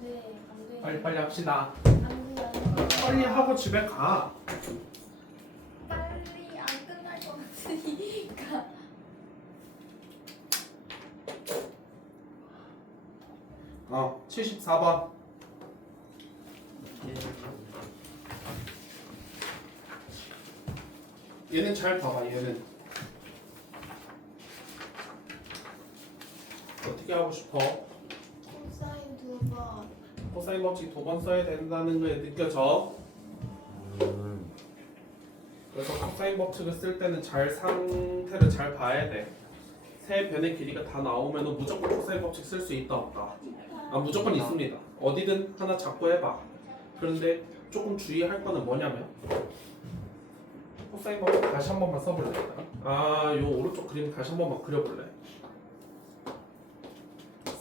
안 돼. 빨리빨리 합시다. 안 돼. 빨리 하고 집에 가. 빨리 안 끝날 것 같으니까. 74번. 얘는 잘 봐봐. 얘는 어떻게 하고 싶어? 코사인 2번. 코사인 법칙 2번 써야 된다는 거에 느껴져. 그래서 코사인 법칙을 쓸 때는 상태를 잘 봐야 돼. 세 변의 길이가 다 나오면 무조건 코사인 법칙 쓸 수 있다 없다? 무조건 있습니다. 어디든 하나 잡고 해봐. 그런데 조금 주의할 거는 뭐냐면 코사인 법칙 다시 한 번만 써볼래? 요 오른쪽 그림 다시 한 번만 그려볼래?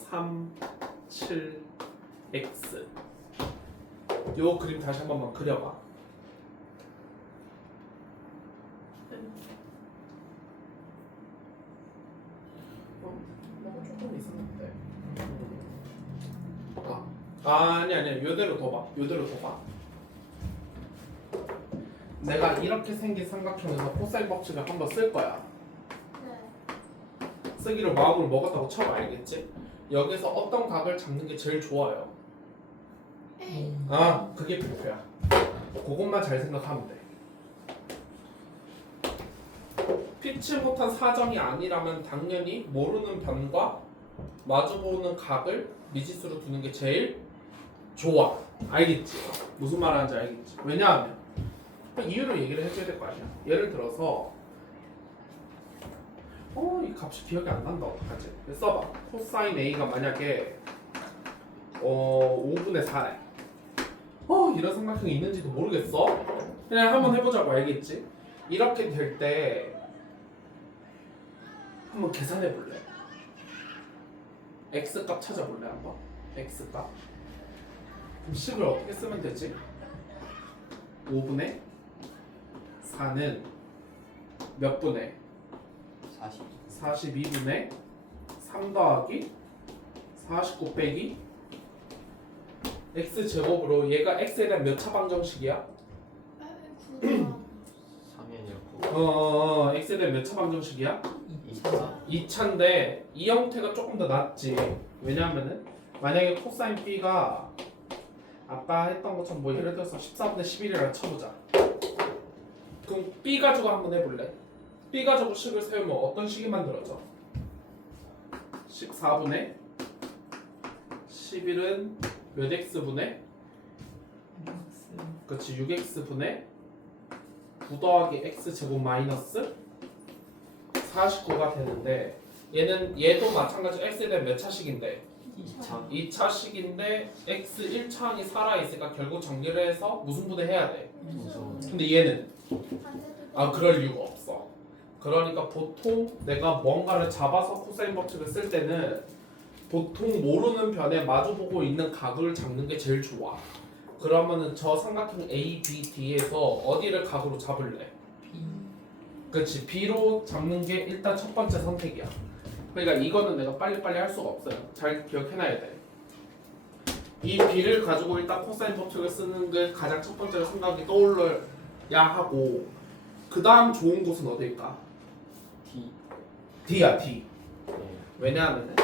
3, 7, x 요 그림 다시 한 번만 그려봐. 조금 있었는데. 아니 요대로 더 봐. 요대로 더 봐. 내가 이렇게 생긴 삼각형에서 코사인 법칙을 한번 쓸 거야. 네. 쓰기로 마음을 먹었다고 쳐봐. 알겠지? 여기서 어떤 각을 잡는 게 제일 좋아요? 그게 목표야. 그것만 잘 생각하면 돼. 피치 못한 사정이 아니라면 당연히 모르는 변과 마주보는 각을 미지수로 두는 게 제일 좋아. 알겠지? 무슨 말 하는지 알겠지? 왜냐하면 이유를 얘기를 해줘야 될 거 아니야. 예를 들어서 이 값이 기억이 안 난다. 어떡하지? 써봐. 코사인 A가 만약에 5분의 4래. 이런 삼각형이 있는지도 모르겠어. 그냥 한번 해보자고. 알겠지? 이렇게 될 때 한번 계산해 볼래? x 값 찾아볼래 한번? x 값. 그럼 10을 어떻게 쓰면 되지? 5분의 4는 몇 분의? 42분의 3 더하기 49 빼기 x 제곱으로 얘가 x에 대한 몇 차 방정식이야? 9번. x에 대한 몇 차 방정식이야? 2차. 2차인데 이 형태가 조금 더 낫지. 왜냐하면은 만약에 코사인 b가 아까 했던 것처럼 뭐 예를 들어서 14분의 11이라 쳐보자. 그럼 b 가지고 한번 해볼래? b 가지고 식을 세우면 어떤 식이 만들어져? 14분의 11은 몇 x분의? 그렇지 6x분의 9 더하기 x제곱 마이너스 49가 되는데 얘도 마찬가지로 x에 대한 몇 차식인데? 2차식인데 x 1차항이 살아있으니까 결국 정리를 해서 무슨 분해 해야 돼? 근데 얘는 그럴 이유가 없어. 그러니까 보통 내가 뭔가를 잡아서 코사인 법칙을 쓸 때는 보통 모르는 변에 마주보고 있는 각을 잡는 게 제일 좋아. 그러면은 저 삼각형 A, B, D에서 어디를 각으로 잡을래? 그렇지. B로 잡는 게 일단 첫 번째 선택이야. 그러니까 이거는 내가 빨리빨리 할 수가 없어요. 잘 기억해놔야 돼. 이 B를 가지고 일단 코사인 법칙을 쓰는 게 가장 첫 번째로 생각이 떠올려야 하고 그 다음 좋은 곳은 어딜까? D야 D. 왜냐하면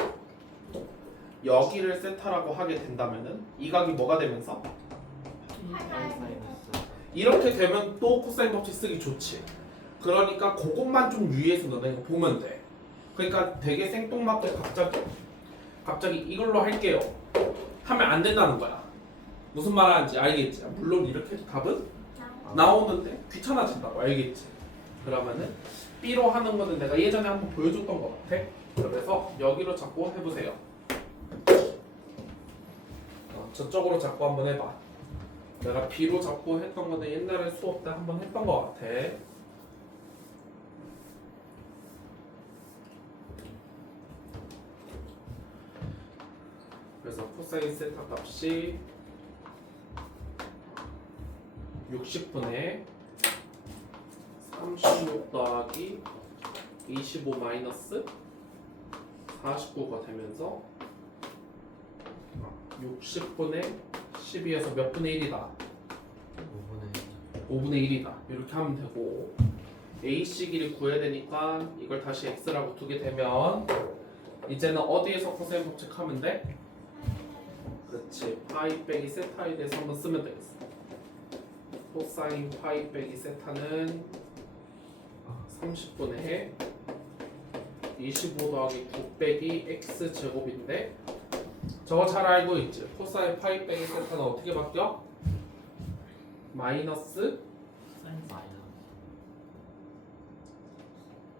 여기를 세타라고 하게 된다면은 이 각이 뭐가 되면서? 이렇게 되면 또 코사인 법칙 쓰기 좋지. 그러니까 그것만 좀 유의해서 너네가 보면 돼. 그러니까 되게 생뚱맞게 갑자기 이걸로 할게요 하면 안 된다는 거야. 무슨 말 하는지 알겠지? 물론 이렇게 해도 답은 나오는데 귀찮아진다고. 알겠지? 그러면은 B로 하는 거는 내가 예전에 한번 보여줬던 것 같아. 그래서 여기로 잡고 해보세요. 저쪽으로 잡고 한번 해봐. 내가 B로 잡고 했던 거는 옛날에 수업 때 한번 했던 것 같아. 그래서 코사인 세타 값이 60분의 36 더하기 25 마이너스 49가 되면서 60분의 12에서 몇 분의 1이다? 5분의 5분의 1이다. 이렇게 하면 되고 AC 길이 구해야 되니까 이걸 다시 x라고 두게 되면 이제는 어디에서 코사인 법칙하면 돼? 그렇지. 파이 빼기 세타에 대해서 한번 쓰면 되겠어. 코사인 파이 빼기 세타는 30분의 25 더하기 9 빼기 x 제곱인데 저거 잘 알고 있지? 코사인 파이 빼기 세타는 어떻게 바뀌어? 마이너스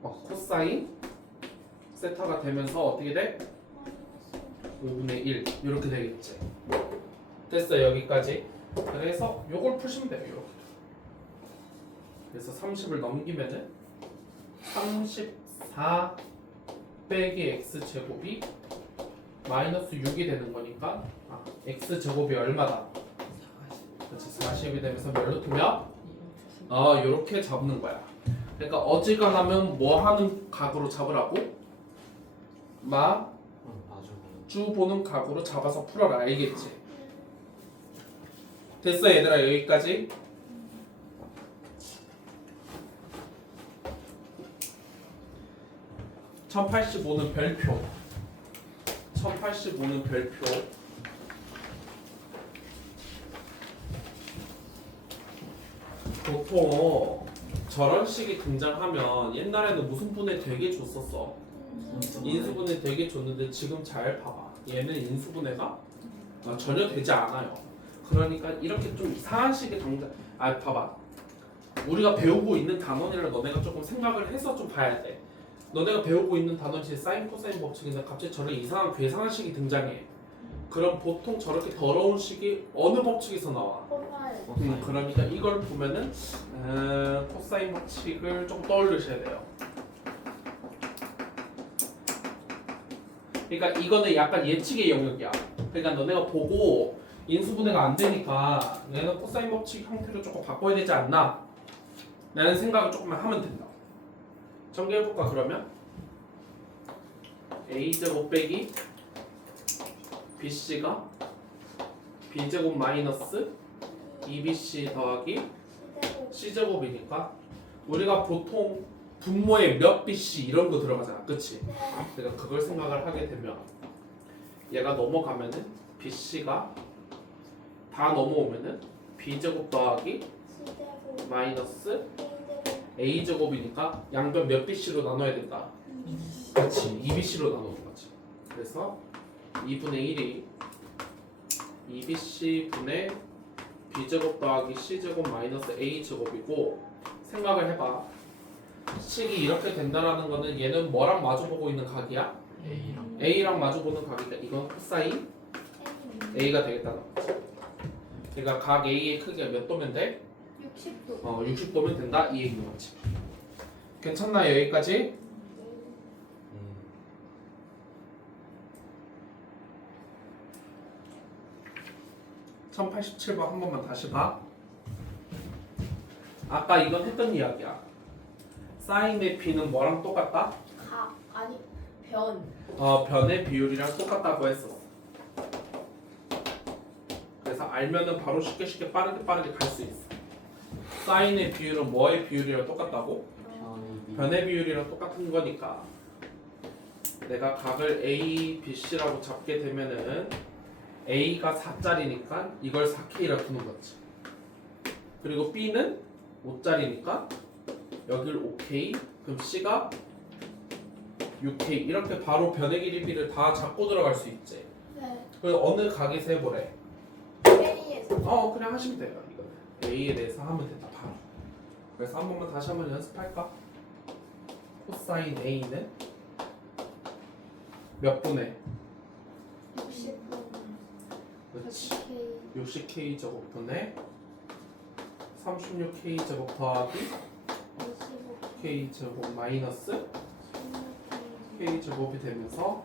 코사인 세타가 되면서 어떻게 돼? 5분의 1 이렇게 되겠지. 됐어 여기까지. 그래서 요걸 푸시면 돼요. 이렇게. 그래서 30을 넘기면은 34 빼기 x 제곱이 마이너스 6이 되는 거니까 x 제곱이 얼마다? 그렇지 40이 되면서 뭘로 투면? 요렇게 잡는 거야. 그러니까 어지간하면 뭐 하는 각으로 잡으라고? 마주 보는 각으로 잡아서 풀어라. 알겠지? 됐어 얘들아 여기까지? (1085는) 별표 1085는 별표 보통 저런 식이 등장하면 옛날에는 무슨분해 되게 줬었어. 인수분해 되게 줬는데 지금 잘 봐봐. 얘는 인수분해가 전혀 되지 않아요. 그러니까 이렇게 좀 이상한 식의 등장. 봐봐. 우리가 배우고 있는 단원이라 너네가 조금 생각을 해서 좀 봐야 돼. 너네가 배우고 있는 단원이 사인 코사인 법칙인데 갑자기 저런 이상한 괴상한 식이 등장해. 그럼 보통 저렇게 더러운 식이 어느 법칙에서 나와? 그러니까 이걸 보면은 코사인 법칙을 좀 떠올리셔야 돼요. 그러니까 이거는 약간 예측의 영역이야. 그러니까 너네가 보고 인수분해가 안 되니까 얘는 코사인 법칙 형태를 조금 바꿔야 되지 않나? 라는 생각을 조금만 하면 된다. 정리해볼까 그러면? a제곱 빼기 bc가 b제곱 마이너스 2bc 더하기 c제곱이니까 우리가 보통 분모에 몇 bc 이런 거 들어가잖아. 그치? 그러니까 그걸 생각을 하게 되면 얘가 넘어가면은 bc가 다 넘어오면은 b제곱 더하기 마이너스 a제곱이니까 양변 몇 bc로 나눠야 된다. 그렇지. 2bc로 나누는 거지. 그래서 2분의 1이 2bc 분의 b제곱 더하기 c제곱 마이너스 a제곱이고 생각을 해봐. 식이 이렇게 된다라는 거는 얘는 뭐랑 마주보고 있는 각이야? A랑 마주보는 각이니까 이건 코사인 A가 되겠다는 거지. 그러니까 각 A의 크기가 몇 도면 돼? 60도. 60도면 된다 이 얘기인 거지. 괜찮나요 여기까지? 1087번 한 번만 다시 봐. 아까 이건 했던 이야기야. 사인의 b는 뭐랑 똑같다? 아니 변. 변의 비율이랑 똑같다고 했었어. 그래서 알면은 바로 쉽게 빠르게 갈 수 있어. 사인의 비율은 뭐의 비율이랑 똑같다고? 변의 비율이랑 똑같은 거니까 내가 각을 A, B, C라고 잡게 되면은 A가 4짜리니까 이걸 4K라 두는 거지. 그리고 B는 5짜리니까 여길 5K, 그럼 C가 6K 이렇게 바로 변의 길이비를 다 잡고 들어갈 수 있지. 네. 그래서 어느 각에서 해보래? A에서. 그냥 하시면 돼요. 이거는 A에 대해서 하면 된다 바로. 그래서 한 번만 다시 한번 연습할까? 코사인 A는 몇 분의? 60분. 그렇지. 40K. 60K 제곱 분의 36K 제곱 더하기 25K. K 제곱 마이너스 K 제곱이 되면서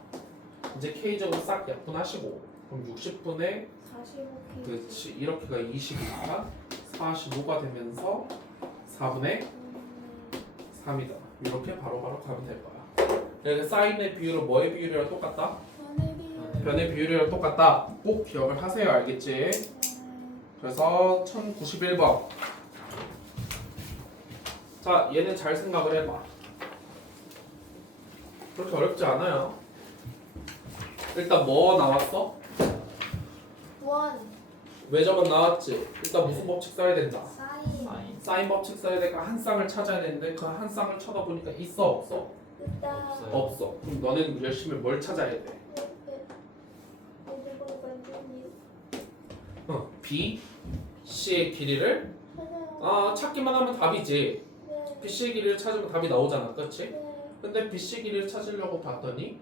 이제 K 제곱 싹 약분하시고 그럼 60분의 45K. 그렇지 이렇게가 20이니까 45가 되면서 4분의 3이다. 이렇게 바로바로 가면 될 거야. 그러니까 사인의 비율은 뭐의 비율이랑 똑같다? 변의 비율. 변의 비율이랑 똑같다. 꼭 기억을 하세요. 알겠지? 그래서 1091번. 자, 얘는 잘 생각을 해봐. 그렇게 어렵지 않아요. 일단 뭐 나왔어? 원 외접은 나왔지. 일단 무슨 법칙 써야 된다. 사인 사인 법칙 써야 되니까 한 쌍을 찾아야 되는데 그 한 쌍을 쳐다보니까 있어 없어? 일단 없어요. 없어. 그럼 너는 열심히 뭘 찾아야 돼? B, C의 길이를 찾기만 하면 답이지. B, C의 길이를 찾으면 답이 나오잖아, 그렇지? 근데 B, C 길이를 찾으려고 봤더니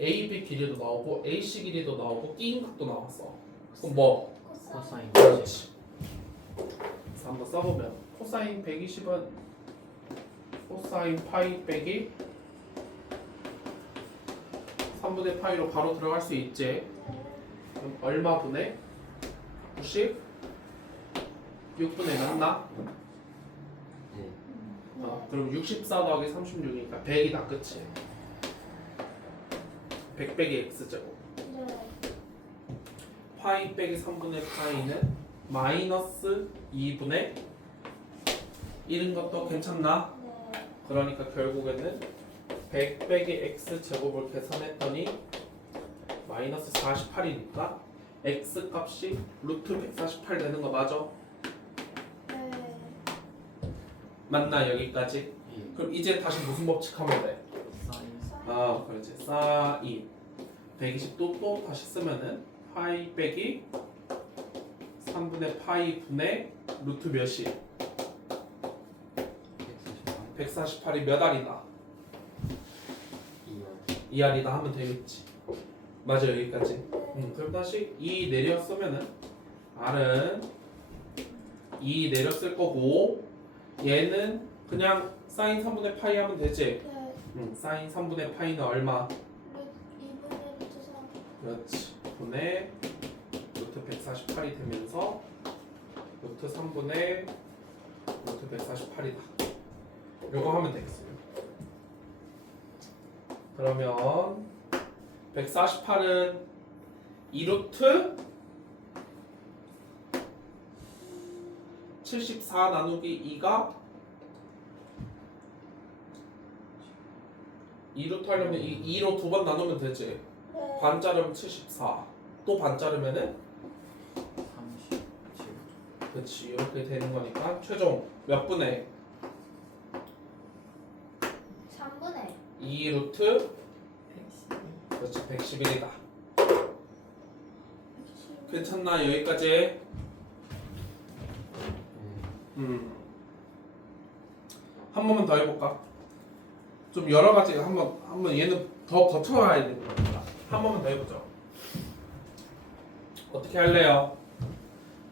A, B 길이도 나오고 A, C 길이도 나오고 끼인 각도 나왔어. 그럼 뭐? 코사인. 그렇지. 그래서 한번 써보면 코사인 120은 코사인 파이 빼기 3분의 파이로 바로 들어갈 수 있지. 그럼 얼마 분의 90? 6분의 맞나? 네. 그럼 64 더하기 36이니까 100이다, 그치? 100 빼기 x제곱. 파이 빼기 3분의 파이는 마이너스 2분의 1인 것도 괜찮나? 그러니까 결국에는 100 빼기 x제곱을 계산했더니 마이너스 48이니까 x 값이 루트 148 되는 거 맞아? 맞나 여기까지? 예. 그럼 이제 다시 무슨 법칙 하면 돼? 사인. 그렇지. 사인 120도 또 다시 쓰면은 파이 빼기 3분의 파이 분의 루트 몇이? 148이 몇 알이다? 2알이다 하면 되겠지. 맞아 여기까지. 그럼 다시 2 내려 쓰면은 R은 2 내려 쓸 거고 얘는 그냥 사인 3분의 파이 하면 되지. 사인 3분의 파이는 얼마? 2분의 루트 3 그렇지. 분의 루트 148이 되면서 루트 3분의 루트 148이다. 이거 하면 되겠어요. 그러면 148은 2루트 74 나누기 2가 2루트 하려면 2로 두 번 나누면 되지. 반 자르면 74. 또 반 자르면은 37. 그렇지. 이렇게 되는 거니까 최종 몇 분의 3분의 2 루트 그렇지 111이다. 괜찮나 여기까지? 네. 한 번만 더 해볼까? 좀 여러 가지 한번 얘는 더 거쳐가야 되니까 한 번만 더 해보죠. 어떻게 할래요?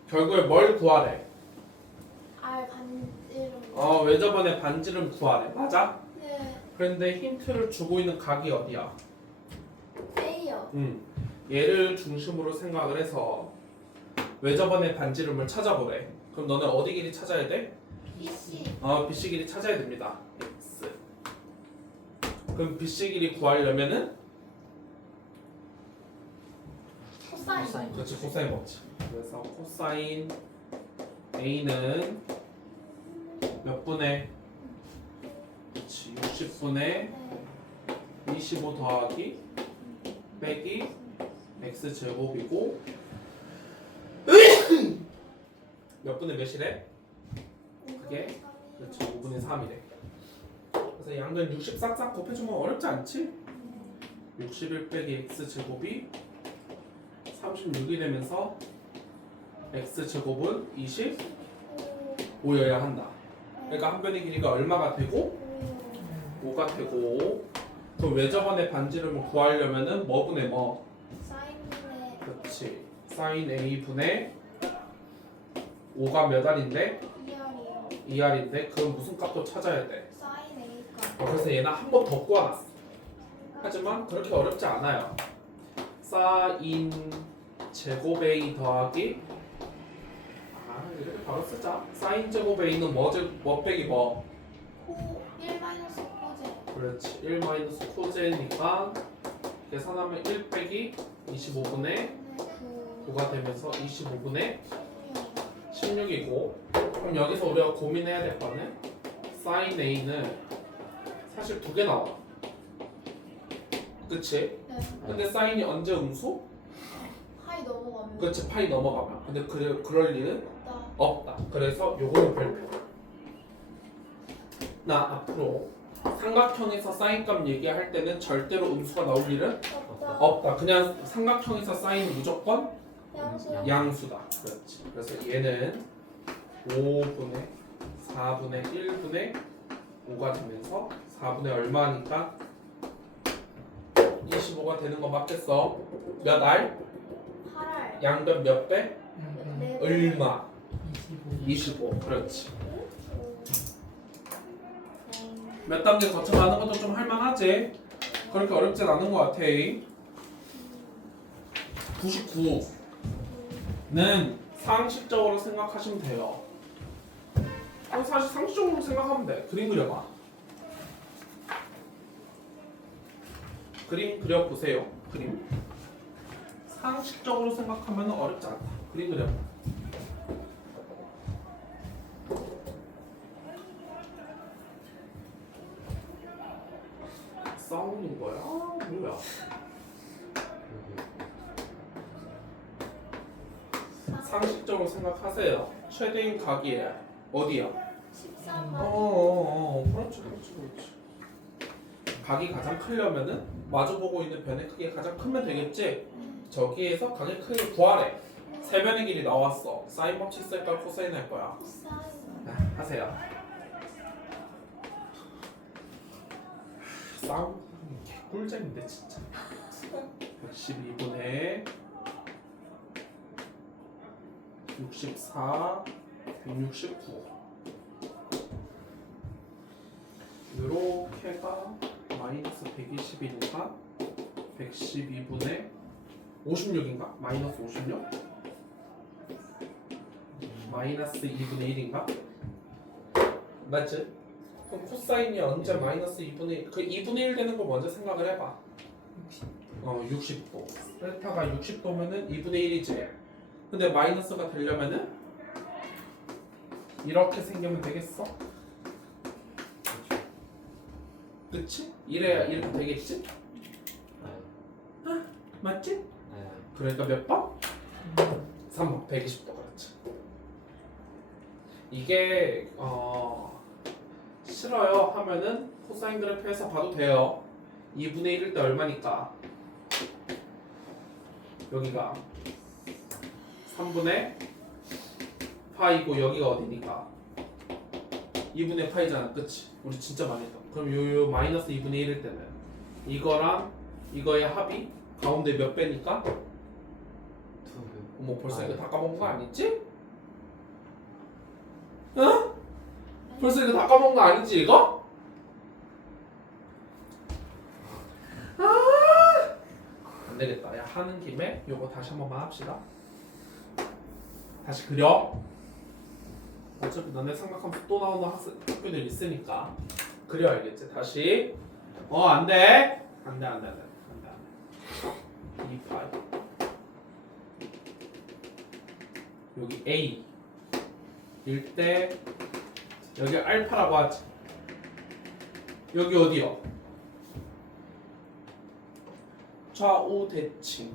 결국에 뭘 구하래? R 반지름 외접원의 반지름 구하래. 맞아? 네 그런데 힌트를 주고 있는 각이 어디야? A요 얘를 중심으로 생각을 해서 외접원의 반지름을 찾아보래. 그럼 너네 어디 길이 찾아야 돼? BC BC 길이 찾아야 됩니다. X. 그럼 BC 길이 구하려면은 코사인 그렇지 코사인 법칙. 그래서 코사인 A는 몇 분의? 그렇지 60분의 25 더하기 빼기 x 제곱이고 몇 분의 몇이래? 그게 그렇지 5분의 3이래. 그래서 양변 60 싹싹 곱해주면 어렵지 않지? 61 빼기 x 제곱이 36이 되면서 x 제곱은 25여야 한다. 그러니까 한 변의 길이가 얼마가 되고 5가 되고 그럼 외접원의 반지름을 구하려면은 뭐 분의 뭐? 사인분의 그렇지. 사인 a 분의 5가 몇 알인데? 2R이요 2알인데 그럼 무슨 값도 찾아야 돼. 사인 A가 그래서 얘는 한 번 더 구워놨어. 하지만 그렇게 어렵지 않아요. 사인 제곱 a 더하기 이렇게 바로 쓰자. 사인 제곱 a는 뭐 빼기 뭐? 1 마이너스 코제 그렇지. 1 마이너스 코제니까 계산하면 1 빼기 25분의 9가 되면서 25분의 16이고 그럼 여기서 우리가 고민해야 될 거는 sin a는 사실 두 개 나와. 그치? 네. 근데 사인이 언제 음수? 파이 넘어가면. 그치 파이 넘어가면. 근데 그럴 리는 나. 없다. 그래서 요거는 별표. 나 앞으로 삼각형에서 사인값 얘기할 때는 절대로 음수가 나올 일은 없다. 없다. 그냥 삼각형에서 사인은 무조건 양수. 양수다. 그렇지. 그래서 얘는 5분의 4분의 1분의 5가 되면서 4분의 얼마니까 25가 되는 거 맞겠어? 몇 알? 8알. 양변 몇 배? 네. 얼마? 25. 그렇지. 몇 단계 거쳐가는 것도 좀 할만하지? 그렇게 어렵진 않은 것 같아. 99는 상식적으로 생각하시면 돼요. 사실 상식적으로 생각하면 돼. 그림 그려봐. 그림 그려보세요. 그림. 상식적으로 생각하면 어렵지 않다. 그림 그려봐. 싸우는 거야? 뭐야? 상식적으로 생각하세요. 최대인 각이 어디야? 13만. 그렇지. 각이 가장 크려면은 마주보고 있는 변의 크기가 가장 크면 되겠지? 저기에서 각의 크기를 구하래. 세 변의 길이 나왔어. 사인 법칙 쓸 거야, 코사인 할 거야? 코사인. 하세요. 싸움 꿀잼인데 진짜. 112분의 64, 169. 요렇게가 마이너스 120이니까 112분의 56인가? 마이너스 56? 마이너스 2분의 1인가? 맞지? 그럼 코사인이 언제 마이너스 2분의 1, 그 2분의 1 되는 거 먼저 생각을 해봐. 60도. 셀타가 60도면은 2분의 1이지. 근데 마이너스가 되려면은 이렇게 생기면 되겠어? 그치? 이래야 이렇게 되겠지? 맞지? 그러니까 몇 번? 3번 120도. 그렇지. 이게 싫어요 하면은 코사인 그래프에서 봐도 돼요. 2분의 1일 때 얼마니까 여기가 3분의 파이고 여기가 어디니까 2분의 파이잖아. 그치? 우리 진짜 많이 했다. 그럼 요 마이너스 2분의 1일 때는 이거랑 이거의 합이 가운데 몇 배니까? 어머 벌써 이거 다 까먹은 거 아니지? 어? 벌써 이거 다 까먹은 거 아니지 이거? 안 되겠다. 야 하는 김에 요거 다시 한 번만 합시다. 다시 그려. 어차피 너네 삼각함수 또 나오는 학교들 있으니까 그려. 알겠지? 다시. 안 돼. 안 돼. 2파이. 여기 A 일 때 여기 알파라고 하지. 여기 어디요? 좌우 대칭.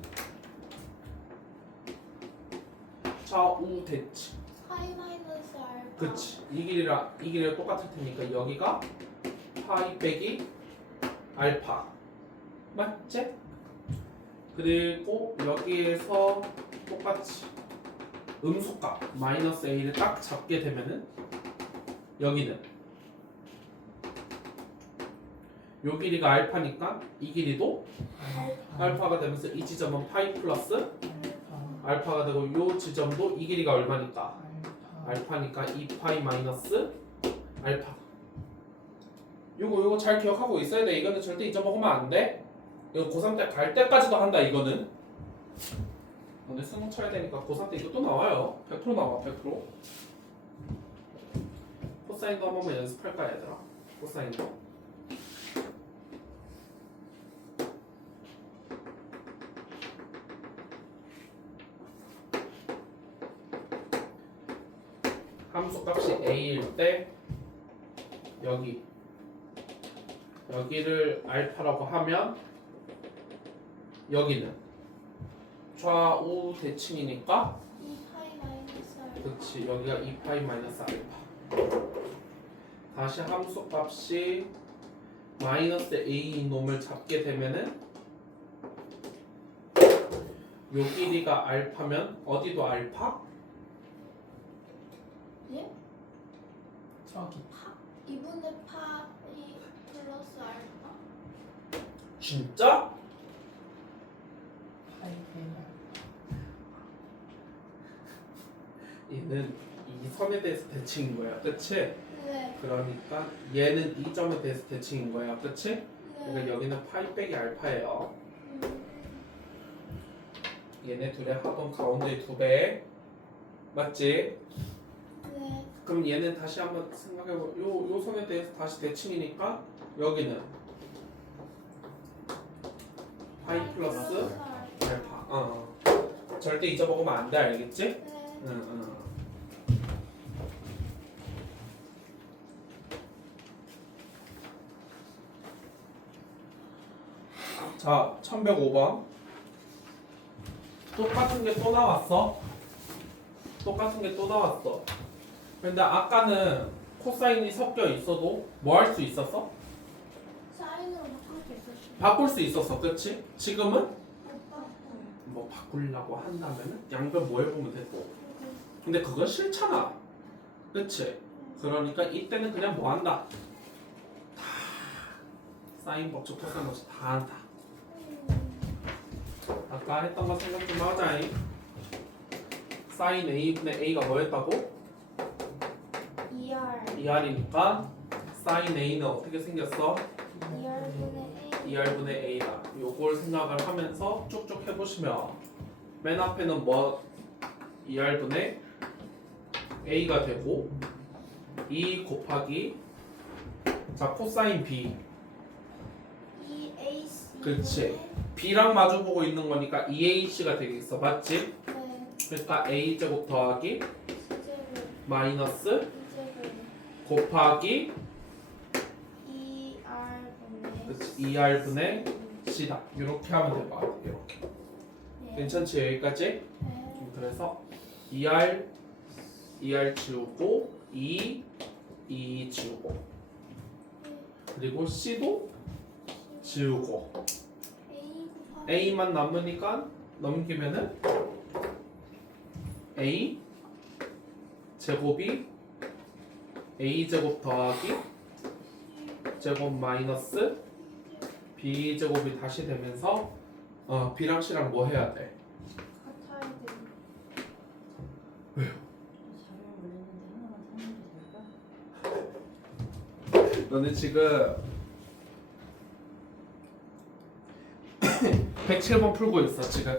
파이 마이너스 알파. 그치. 이 길이랑 똑같을 테니까 여기가 파이 빼기 알파. 맞지? 그리고 여기에서 똑같이 음수값 마이너스 a를 딱 잡게 되면은 여기는 요 길이가 알파니까 이 길이도 알파가 되면서 이 지점은 파이 플러스 알파가 되고 요 지점도 이 길이가 얼마니까 알파니까 2파이 마이너스 알파. 요거 잘 기억하고 있어야 돼. 이거는 절대 잊어먹으면 안 돼. 이거 고3 때 갈 때까지도 한다. 이거는 오늘 수능 쳐야 되니까 고3 때 이거 또 나와요. 100% 나와. 100%. 코사인도 한 번만 연습할까 얘들아? 코사인도. 함수 값이 a일 때 여기를 알파라고 하면 여기는 좌우 대칭이니까 2파이 마이너스 알파. 그렇지 여기가 2파이 마이너스 알파. 다시 함수 값이 마이너스 a인 놈을 잡게 되면은 요 길이가 알파면 어디도 알파? 예? 저기 2분의 파이 플러스 알파. 진짜? 얘는 이 선에 대해서 대칭인 거야, 그치? 네. 그러니까 얘는 이 점에 대해서 대칭인 거야, 그치? 그러니까 네. 여기는 파이 빼기 알파예요. 얘네 둘의 합은 가운데 2배 맞지? 네. 그럼 얘는 다시 한번 생각해보. 요 선에 대해서 다시 대칭이니까 여기는 파이 플러스 알파. 절대 잊어먹으면 안 돼, 알겠지? 네. 응. 자, 1105번. 똑같은 게 또 나왔어. 근데 아까는 코사인이 섞여 있어도 뭐 할 수 있었어? 사인으로 바꿀 수 있었어요. 바꿀 수 있었어, 그렇지? 지금은 못 바꿔요. 뭐 바꾸려고 한다면은 양변 뭐 해보면 되고. 근데 그건 싫잖아, 그렇지? 그러니까 이때는 그냥 뭐 한다? 다 사인 법칙, 코사인 법칙 다 한다. 아까 했던 거 생각 좀 하자잉. 사인 a분의 a가 뭐였다고? 2R. 2r이니까 사인 a는 어떻게 생겼어? 2R분의 A. 2r분의 a다. 요걸 생각을 하면서 쭉쭉 해보시면 맨 앞에는 뭐 2r분의 a가 되고 2 곱하기 자 코사인 b 2AC. 그렇지. b랑 마주보고 있는 거니까 2ac가 되겠어, 맞지? 네. 그러니까 a제곱 더하기 C제곱. 마이너스 2제곱. 곱하기 2R분의. 그렇지 2r분의 c다. 이렇게 하면 될 것 같아. 이렇게. 네. 괜찮지 여기까지? 네. 그래서 2r 지우고 2 지우고 그리고 c도 지우고 A 곱하기. a만 남으니까 넘기면은 a 제곱이 a 제곱 더하기 제곱 마이너스 b 제곱이 다시 되면서 b랑 c랑 뭐 해야 돼? 같아야 돼. 너네 지금 107번 풀고 있어 지금.